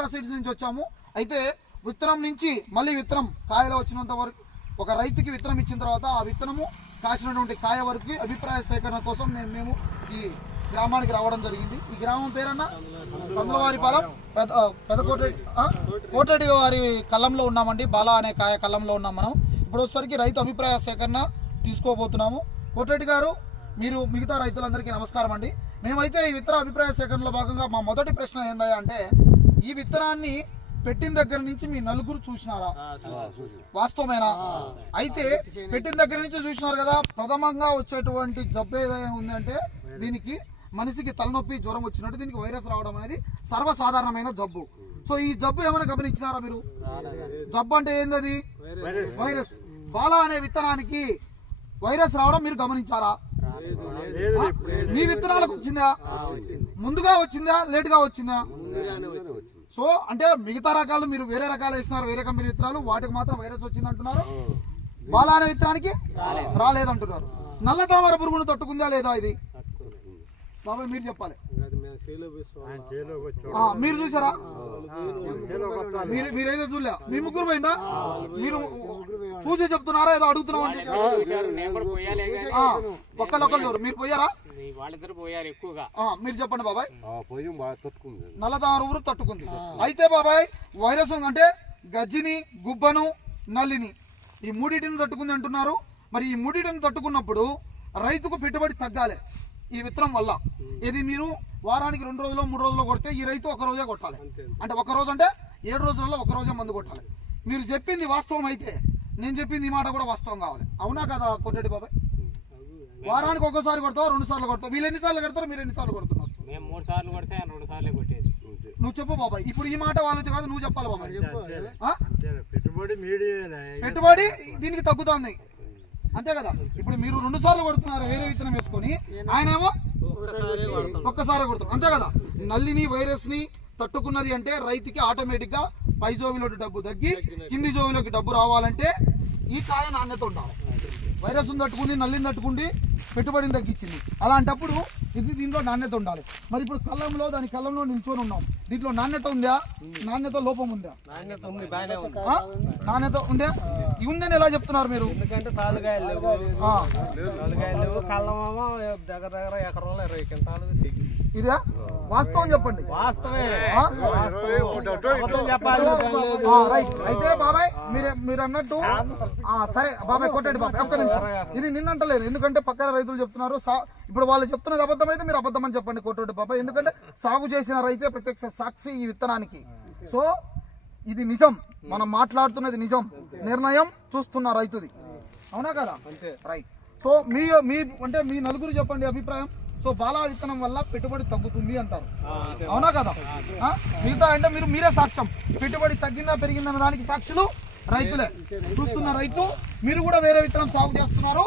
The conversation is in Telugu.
ఎక్స్ట్రా సీడ్స్ నుంచి వచ్చాము. అయితే విత్తనం నుంచి మళ్ళీ విత్తనం కాయలో వచ్చినంత వరకు ఒక రైతుకి విత్తనం ఇచ్చిన తర్వాత ఆ విత్తనము కాసినటువంటి కాయ వరకు అభిప్రాయ సేకరణ కోసం మేము ఈ గ్రామానికి రావడం జరిగింది. ఈ గ్రామం పేరన్నా కందులవారిపాలెం పెద్ద కోటరెడ్డి వారి కళ్ళంలో ఉన్నామండి. బాలా అనే కాయ కళ్ళంలో ఉన్నాం మనం. ఇప్పుడు వచ్చేసరికి రైతు అభిప్రాయ సేకరణ తీసుకోబోతున్నాము. కోటరెడ్డి గారు, మీరు మిగతా రైతులందరికీ నమస్కారం అండి. మేమైతే ఈ విత్తన అభిప్రాయ సేకరణలో భాగంగా మా మొదటి ప్రశ్న ఏందా అంటే, ఈ విత్తనాన్ని పెట్టిన దగ్గర నుంచి మీ నలుగురు చూసినారా? వాస్తవమేనా? అయితే పెట్టిన దగ్గర నుంచి చూసినారు కదా. ప్రథమంగా వచ్చేటువంటి జబ్బు ఏదైనా ఉందంటే దీనికి మనిషికి తలనొప్పి జ్వరం వచ్చినట్టు దీనికి వైరస్ రావడం అనేది సర్వసాధారణమైన జబ్బు. సో ఈ జబ్బు ఏమైనా గమనించినారా మీరు? జబ్బు అంటే ఏంది? వైరస్. బాలా అనే విత్తనానికి వైరస్ రావడం మీరు గమనించారా? మీ విత్తనాలకు వచ్చిందా? ముందుగా వచ్చిందా, లేటుగా వచ్చిందా? సో అంటే మిగతా రకాలు మీరు వేరే రకాలు వేసినారు, వేరే కంపెనీ విత్తనాలు, వాటికి మాత్రం వైరస్ వచ్చింది అంటున్నారు. బాలా అనే విత్తనానికి రాలేదంటున్నారు. నల్ల తామర పురుగును తట్టుకుందా లేదా ఇది? బాబాయ్ మీరు చెప్పాలి. మీరు చూసారా? మీరేదో చూడలే? మీ ముగ్గురు పోయిందా? మీరు చూసి చెప్తున్నారా ఏదో అడుగుతున్నాం? ఒక్కరు మీరు పోయారా? మీరు చెప్పండి బాబాయ్. నల్ల తామర పురుగు తట్టుకుంది. అయితే బాబాయ్ వైరస్ అంటే గజ్జిని, గుబ్బను, నల్లిని ఈ మూడింటిని తట్టుకుంది అంటున్నారు. మరి ఈ మూడింటిని తట్టుకున్నప్పుడు రైతుకు పెట్టుబడి తగ్గాలి ఈ విత్తనం వల్ల. ఇది మీరు వారానికి 2 రోజులు 3 రోజులు కొడితే ఈ రైతు ఒక రోజే కొట్టాలి. అంటే ఒక రోజు అంటే 7 రోజులలో ఒక రోజే మందు కొట్టాలి. మీరు చెప్పింది వాస్తవం అయితే నేను చెప్పింది ఈ మాట కూడా వాస్తవం కావాలి. అవునా కదా కోటరెడ్డి బాబాయ్? వారానికి ఒక్కసారి కొడతావు, 2 సార్లు కొడతావు. వీళ్ళు ఎన్నిసార్లు కొడతారు, మీరు ఎన్నిసార్లు కొడుతున్నారు? 3 సార్లు కొడితే 2 సార్లు కొట్టేది. నువ్వు చెప్పు బాబాయ్. ఇప్పుడు ఈ మాట వాళ్ళతో కాదు, నువ్వు చెప్పాలి బాబాయ్. పెట్టుబడి దీనికి తగ్గుతుంది అంతే కదా. ఇప్పుడు మీరు 2 సార్లు కొడుతున్నారు వేరే విత్తనం వేసుకొని, ఆయనేమో ఒక్కసారి కొడుతారు అంతే కదా. నల్లిని వైరస్ ని తట్టుకున్నది అంటే రైతుకి ఆటోమేటిక్ గా పై జోబిలోకి డబ్బు తగ్గి కింది జోబిలోకి డబ్బు రావాలంటే ఈ కాయ నాణ్యత ఉండాలి. వైరస్ తట్టుకుంది, నల్లిని తట్టుకుంది, పెట్టుబడిని తగ్గించింది. అలాంటప్పుడు ఇది దీంట్లో నాణ్యత ఉండాలి. మరి ఇప్పుడు దాని కళ్ళంలో నిల్చొని ఉన్నాం. దీంట్లో నాణ్యత ఉందా, నాణ్యత లోపం ఉందా? నాణ్యత ఉంది, బాగానే ఉంది. నాణ్యత ఉందా? ఉందని ఎలా చెప్తున్నారు మీరు? ఎందుకంటే తాలుగాయలు లేవు, కళ్ళమేమో దగ్గర దగ్గర ఎకరంలో 20 క్వింటాలు దిగి. ఇదే వాస్తవం చెప్పండి. వాస్తవే రైట్. అయితే బాబాయ్ మీరు అన్నట్టు సరే బాబాయ్ కొట్టండి బాబాయ్. ఒక్క నిమిషం, ఇది నిన్నంటలేదు ఎందుకంటే పక్కన రైతులు చెప్తున్నారు. ఇప్పుడు వాళ్ళు చెప్తున్నది అబద్ధం అయితే మీరు అబద్ధం అని చెప్పండి కొట్టండి బాబాయ్. ఎందుకంటే సాగు చేసిన రైతే ప్రత్యక్ష సాక్షి ఈ విత్తనానికి. సో ఇది నిజం, మనం మాట్లాడుతున్నది నిజం, నిర్ణయం చూస్తున్న రైతుది. అవునా కదా? రైట్. సో మీ అంటే మీ నలుగురు చెప్పండి అభిప్రాయం. సో బాలా విత్తనం వల్ల పెట్టుబడి తగ్గుతుంది అంటారు, అవునా కదా? మిగతా అంటే మీరే సాక్ష్యం. పెట్టుబడి తగ్గిందా పెరిగిందన్న దానికి సాక్షులు రైతులే. చూస్తున్న రైతు మీరు కూడా వేరే విత్తనం సాగు చేస్తున్నారు.